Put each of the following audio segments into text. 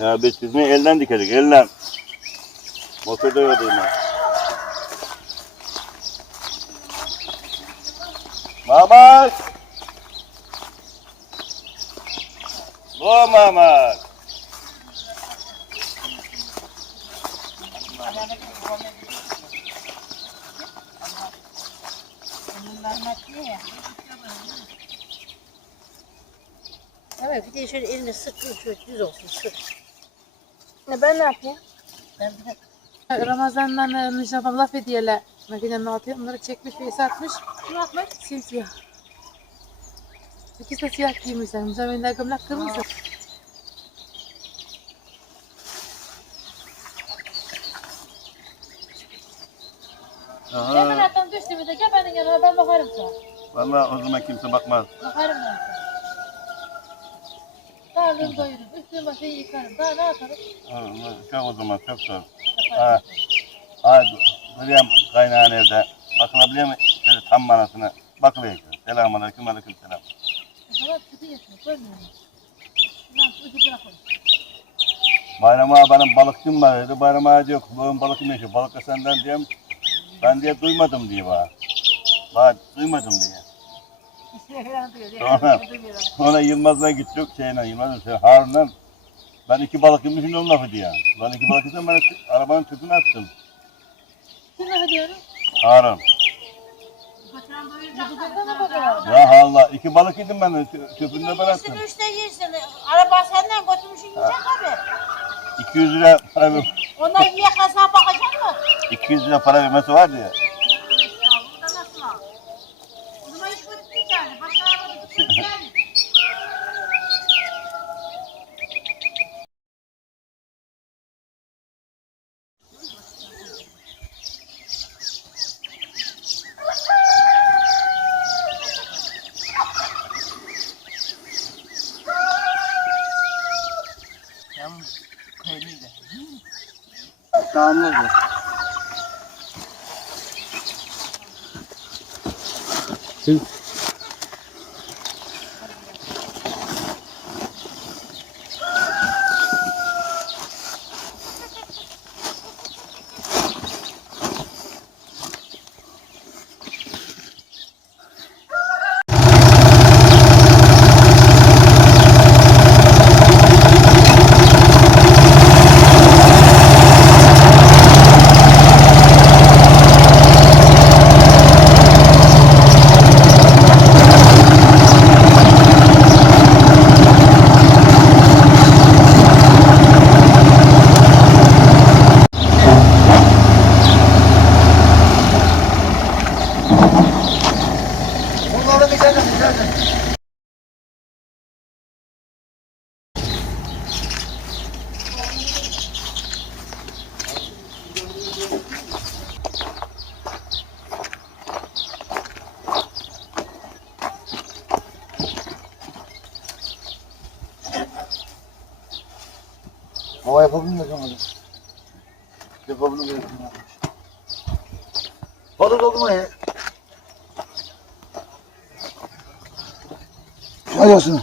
Ya biz sizin elden dikerik, elden. Motorda yordayım ben. Mamak! Bu Mamak! Evet bir de şöyle elini sık şöyle düz olsun sık. Ne ben ne yapayım? Ben de Ramazan'dan e, Nişabam laf ediyorlar. Makinenin altına onları çekmiş ve satmış. Ne yapmak? Simsiyah. İkisi de siyah giymişler. Müzemmende gömlek kırmızı. Hemen attan düştü bir de gel benim yanıma ben bakarım sana. vallahi o zaman kimse bakmaz. Bakarım ben sana. Karnım doyurur. Daha ne yaparım? Ha, Çok o zaman, çok zor. Ha, ha, buraya kaynağın evde. Bakılabiliyor mu? Şöyle tam manasına. Bakılıyor. Selamun aleyküm, aleyküm selam. Zaman kötü yatıyor. Görmüyor musun? Ulan onu. Bayram ağa benim balıkçım var dedi. Bayram ağa diyor, bugün balık mı? Balık da senden diyeyim. Ben diye duymadım diye bana. Bak duymadım diye. Sonra, sonra Yılmaz'la gittik şeyle, Yılmaz'la şey, Harun'la. Ben iki balık yemişim onun lafı diye. Ben iki balık yedim, ben arabanın tüpünü attım. Kim ne diyorum? Harun. Ya Allah, iki balık yedim ben, tü- tüpünü de ben attım. üçte yersin. Araba senden götürmüşsün yiyecek abi. 200 lira para ver, Onlar yiye kasına bakacak mı? 200 lira para vermesi var diye. Hava yapabilmiyoruz ama. Yapabilmiyoruz. Balık oldu mu ya? Hadi olsun.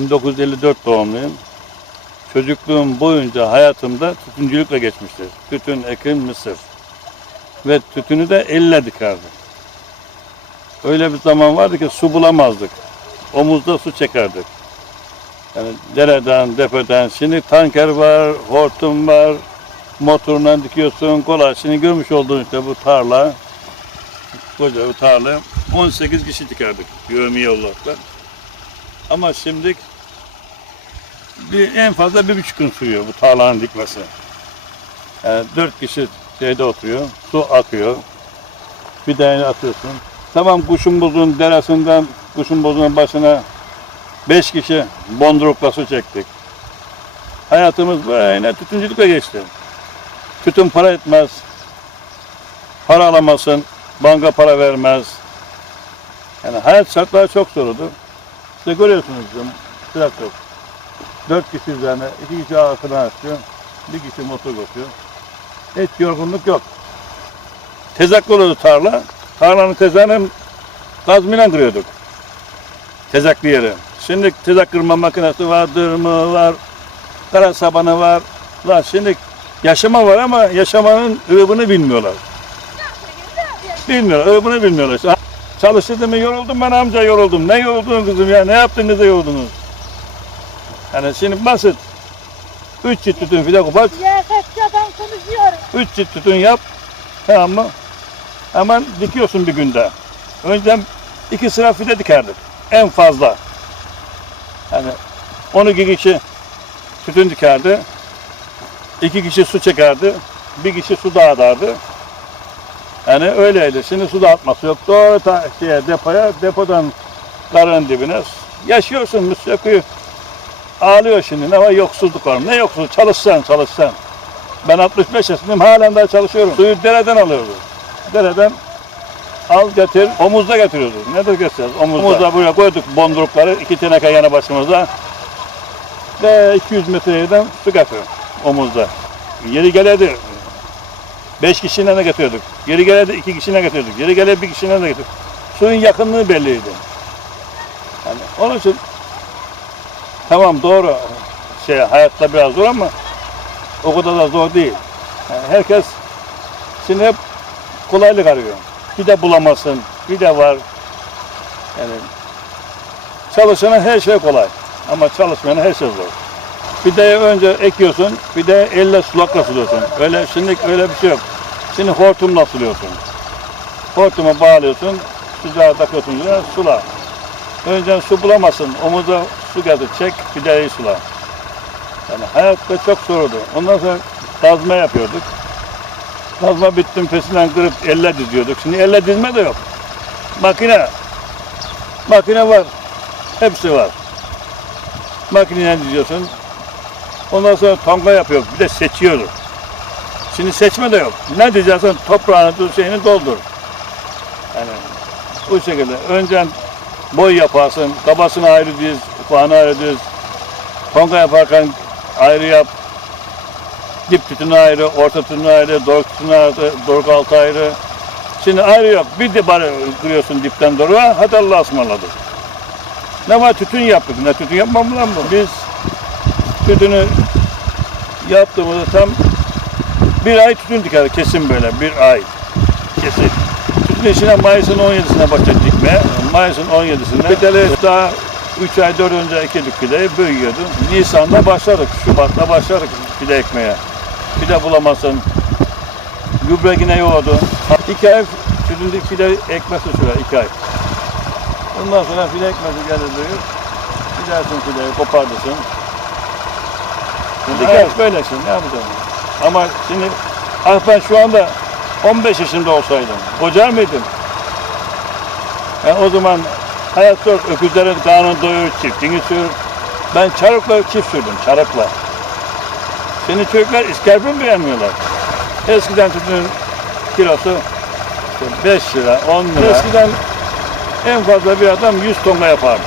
1954 doğumluyum. Çocukluğum boyunca hayatımda tütüncülükle geçmiştir. Tütün, ekin, mısır. Ve tütünü de elle dikerdik. Öyle bir zaman vardı ki su bulamazdık. Omuzda su çekerdik. Yani dereden, depeden. Şimdi tanker var, hortum var, motorundan dikiyorsun, kolay. Şimdi görmüş olduğun işte bu tarla, koca bir tarla. 18 kişi dikerdik yövmiye olarak. Ama şimdi bir, en fazla bir buçuk gün sürüyor bu tarlanın dikmesi. Yani dört kişi şeyde oturuyor, su akıyor. Fideğini atıyorsun. Tamam kuşun buzun deresinden, kuşun buzun başına beş kişi bondurukla su çektik. Hayatımız böyle tütüncülükle geçti. Tütün para etmez. Para alamazsın, banka para vermez. Yani hayat şartları çok zordu. İşte görüyorsunuz traktör. Dört kişi üzerine, iki kişi arkasına açıyor, bir kişi motor basıyor. Hiç yorgunluk yok. Tezak olurdu tarla. Tarlanın tezağını gazminen kırıyorduk. Tezaklı yeri. Şimdi tezak kırma makinesi var, dırmı var, kara sabanı var. Lan şimdi yaşama var ama yaşamanın ıvını bilmiyorlar. Bilmiyorlar, ıvını bilmiyorlar. Çalıştırdım mı yoruldum ben amca yoruldum. Ne yoruldun kızım ya ne yaptınız da yoruldunuz? Yani şimdi basit. Üç çift tütün fide kopar, Siyasatçı adam konuşuyor. üç çift tütün yap. Tamam mı? Hemen dikiyorsun bir günde. Önceden iki sıra fide dikerdik. En fazla. Yani 12 kişi tütün dikerdi. iki kişi su çekerdi. Bir kişi su dağıtardı. Yani öyleydi. Şimdi su dağıtması yok. Doğru ta, şeye, depoya, depodan karın dibine. Yaşıyorsun müstakil. Ağlıyor şimdi. Var yoksulluk var. Ne yoksul? Çalışsan çalışsan. Ben 65 yaşındayım. Halen daha çalışıyorum. Suyu dereden alıyoruz. Dereden al getir. Omuzda getiriyoruz. Nedir göstereceğiz? Omuzda. Omuzda buraya koyduk bondurukları. iki teneke yana başımızda. Ve 200 metreden su getiriyor omuzda. Yeri geledi. Beş kişiyle de getiriyorduk. Yeri geledi iki kişiyle getiriyorduk. Yeri geledi bir kişiyle de getiriyorduk. Suyun yakınlığı belliydi. Yani onun için tamam doğru şey hayatta biraz zor ama o kadar da zor değil. Yani herkes şimdi hep kolaylık arıyor. Bir de bulamazsın, bir de var. Yani çalışana her şey kolay. Ama çalışmayana her şey zor. De önce ekiyorsun, de elle sulakla suluyorsun. Öyle şimdi öyle bir şey yok. Şimdi hortumla suluyorsun. Hortuma bağlıyorsun, sıcağı takıyorsun yine sula. Önce su bulamazsın, omuza su getir, çek, fideyi sula. Yani hayatta çok zordu. Ondan sonra kazma yapıyorduk. Kazma bittim pesinden kırıp elle diziyorduk. Şimdi elle dizme de yok. Makine. Makine var. Hepsi var. Makineye diziyorsun. Ondan sonra tonga yapıyor. Bir de seçiyoruz. Şimdi seçme de yok. Ne diyeceksin toprağını, şeyini doldur. Yani bu şekilde. Önce boy yaparsın, kabasını ayrı diz, ufağını ayrı diz. Tonga yaparken ayrı yap. Dip tütünü ayrı, orta tütünü ayrı, doruk tütünü ayrı, doruk altı ayrı. Şimdi ayrı yok. Bir de bari kırıyorsun dipten doruğa, hadi Allah'a ısmarladık. Ne var tütün yaptık, ne tütün yapmam lan bu? Biz tütünü yaptığımızda tam bir ay tütün diker kesin böyle bir ay kesin. Tütün işine Mayıs'ın 17'sine başladık dikmeye. Mayıs'ın 17'sinde fideli daha 3 ay 4 önce ekildik fideyi büyüyordu. Nisan'da başladık, Şubat'ta başladık fide ekmeye. Fide bulamazsın, gübre yine yoğurdu. 2 ay tütün fide ekmesi sürer 2 ay. Ondan sonra fide ekmesi gelir diyor. Gidersin fideyi kopartırsın. Şimdi hayat böyle şimdi ne yapacağım? Ama şimdi ah ben şu anda 15 yaşında olsaydım, kocar mıydım? Yani o zaman hayat zor, öküzlerin kanunu doyur, çiftini sür. Ben çarıkla çift sürdüm, çarıkla. Şimdi çocuklar iskerpin beğenmiyorlar. Eskiden tütünün kilosu 5 lira, 10 lira. Eskiden en fazla bir adam 100 tonga yapardı.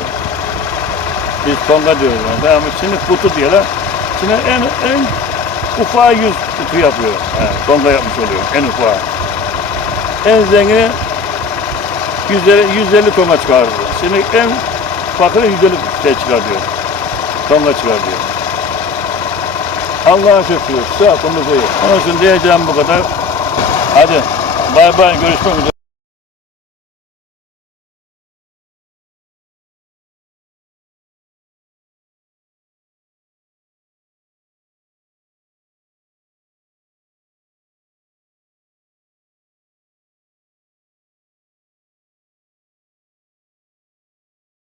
Biz tonga diyoruz. Yani. Ama şimdi kutu diyorlar. Şimdi en, en ufağı 100 kutu yapıyor. Yani tonga yapmış oluyor en ufağı. En zengini 150, 150 tonga çıkardı. Şimdi en fakiri 150 şey çıkartıyor. Tonga çıkar diyor. Allah'a şükür. Sıhhatımız iyi. Onun için diyeceğim bu kadar. Hadi bay bay görüşmek üzere.